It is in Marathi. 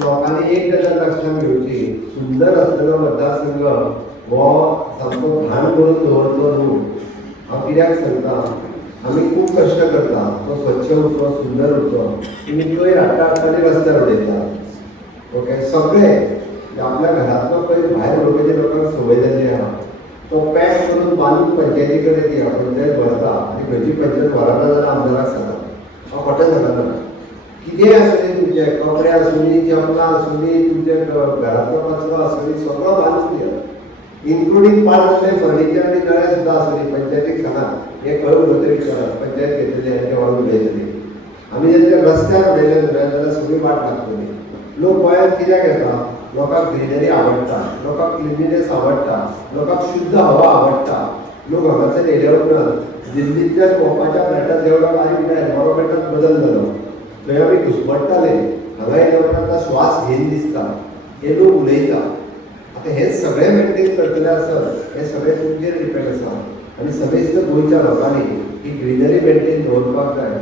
लोकांनी एक गजाल लक्षात घेवची, सुंदर असलेलो मतदारसंघ हो सामको घाण करून दवरचो न्हू. हांव कित्याक सांगता, आमी खूब कश्ट करता तो स्वच्छ उरचो, सुंदर उरचो. तुमी कोयर हाडटा आसतना रस्त्यार उडयता. ओके, सगळे आपल्या घरांतलो पळय भायर उडोवपाची लोकांक संवय जाल्ली आहा. तो पॅक करून बांदून पंचायती कडेन दिया, पंचायत भरता आनी खंयची पंचायत व्हरना जाल्यार आमदाराक सांगा. हांव खोटें सांगना. कितेंय आसुनी तुमचे कपडे आसुनी, चपलां आसुनी, तुमचे घरांतलो कचरो आसुनी, सगळो बांदून दिया. इन्क्लुडींग पाड जाल्ले फर्निचर आनी नळे सुद्दां आसुनी, पंचायतीक सांगा हे खंय उडोवं तरी पंचायत घेतली आनी ते व्हरून उडयतली. आमी जर ते रस्त्यार उडयले जाल्यार सगळी वाट लागतली. लोक गोंयांत कित्याक येता? लोकांक ग्रिनरी आवडटा, लोकांक क्लिनिनेस आवडटा, लोकांक शुद्ध हवा आवडटा. लोक हांगासर येयले उपरांत दिल्लींतल्या कोपाच्या फ्लॅटांत देवळाक आनी एनवायरमेंटांत बदल जालो. थंय आमी घुस्मट्टाले, हांगा येयले उपरांत श्वास घेन दिसता. हे लोक उलयता. आतां हे सगळे मेंटेन करतले आसत, हे सगळे तुमचेर डिपेंड आसा. आनी सगळेच गोंयच्या लोकांनी ही ग्रिनरी मेंटेन दवरपाक जाय.